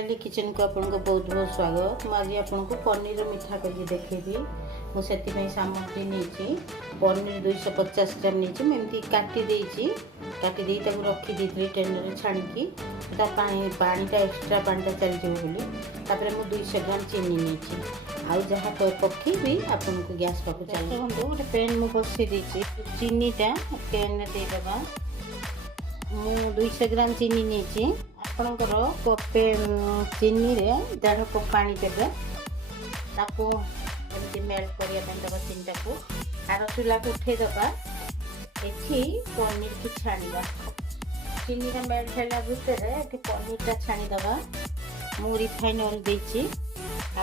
लाली kitchen को आपको बहुत बहुत स्वागत। मुझे आपको पनीर मीठा करके देखेबी। मुझे सामग्री नहीं पनीर 250 ग्राम नहीं मुझे काटी काटी रखी दी टेंडर छाणी पानीटा एक्सट्रा पानीटा चली जाए मुझे 200 ग्राम चीनी नहीं आउ जहाँ पकेबी आपको गैस पाक चलिए गोटे पेन मुझे बसई चीनीटा पेन देदेबा मु 200 ग्राम चीनी नहीं आपणकर कपे चीनी रे 1.5 कप पानी देवे ताको एमती मेल्ट करने दबा चीनीटा को आर चूल्हा को उठे दबा एठी पनीर की छाणीबा चीनी रा मेल्ट होला भितर एठी पनीर छाणी दबा मु रिफाइन ऑयल देछि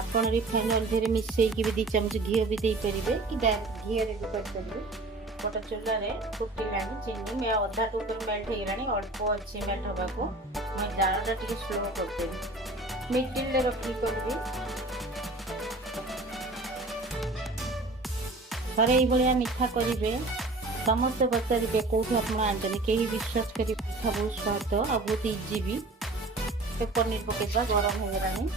आपन रिफाइन ऑयल धीरे मिसई की भी 2 चमच घी भी दे परिबे कि घी रे भी कर परिबे गोटे चूल्हा रे फुटिलानी चीनी में अधा टोकर मेल्ट हो गलानी अल्प अच्छी मेल्ट होगा को मैं जालटा टिके स्लो करदेवी मिडिल रे रखी करबी थरे ई बलिया मीठा करिवे समस्त पचारिबे कोठी आपन आंचनी केही विश्वास करी मीठा बहुत स्वाद आ बहुत इजी भी पे पनीर पकेबा गरम हो गलानी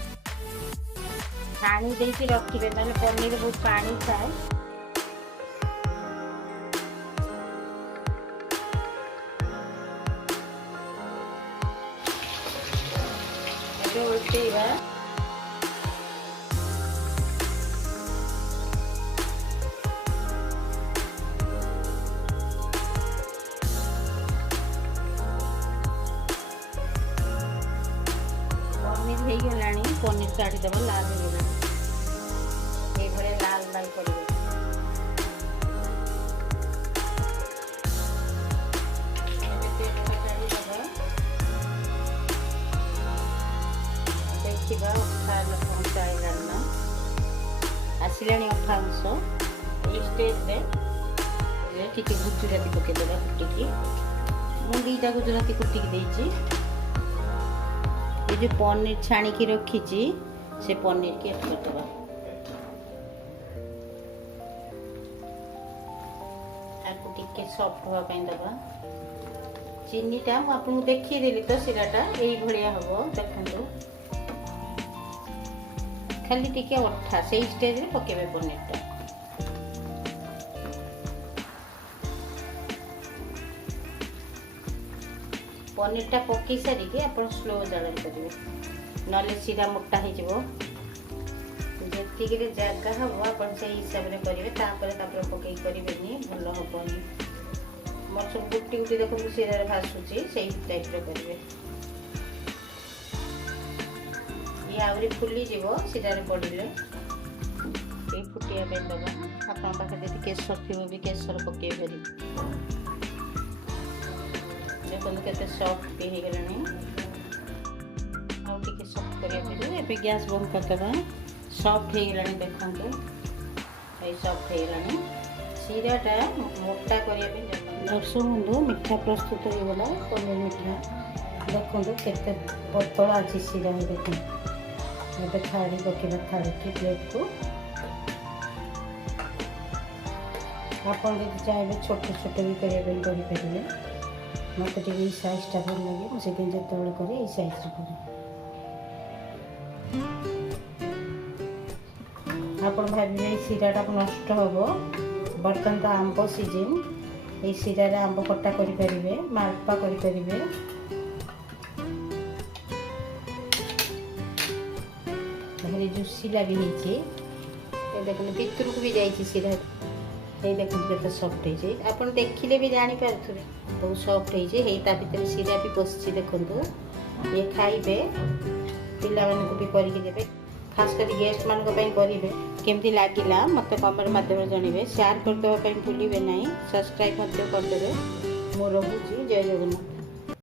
पानी देके रखिबे माने पनीर बहुत पानी थाए उल्टेगा पनीर हो गलानी पनीर काटी देव लाल हो गलानी ये लाल लाल कर आसला अठा अंश ये स्टेज टी गुजराती पकईदेवा कुटिकी मुझे 2टा गुजराती कुटिकी देती ये जो पनीर छाणिकी रखी से पनीर की ऐड करदेवा आपको टिके सॉफ्ट होगा दबा चीनीटा मुझे देखीदेली तो सीराटा ये हम देखो खाली टिके अठा से स्टेज रे पकेबे पनीरटा पनीरटा पकई सारिके आप स्लो जाल करेंगे नले सीरा मोटा हो जी जगह हम आप हिसाब से करेंगे पकई करेंगे भल हेनी मोर सब गुटी गुटी देखो सीरा भासुची से टाइप करेंगे ये आउरी फुली जीवो सीधा पड़े ये फुटिया दबा आपन पाखे यदि केसर थी भी केसर पकई पारि देखो केते सॉफ्ट भी हो गलानी आउ टिके सॉफ्ट करिया फिर एबे गैस बंद कर देबा सॉफ्ट हो गलानी देखंतु ए सॉफ्ट हो गलानी सीराटा मोटा करिया पे दर्शक बंधु मीठा प्रस्तुत हो गला पनीर मीठा देखंतु केते पतला अछि सीरा देखो ये थाड़ी पकेला थाड़ी की प्लेट को आप चाहिए छोट छोट भी करेंगे मत साइजटा भल लगे मुझे जो कर साइज आप भावे सीराटा नष्ट हम बर्तमान तो आंब सीजन ये सीरार आंब खट्टा करेंगे मालपा करेंगे जुसी लगी देखो भितर को भी जाइए सीरा ये देखो के सफ्ट हो आप देखिले भी जापर बहुत सफ्ट होता भर सीरा भी पशि देखो ये खाइबे पिला भी करके खासकर गेस्ट मान करेंगे केमती लगिला मत कमेंट माध्यम जानवे शेयर करदेवाई भूलिए ना सब्सक्राइब करदे मु रोची जय जगन्नाथ।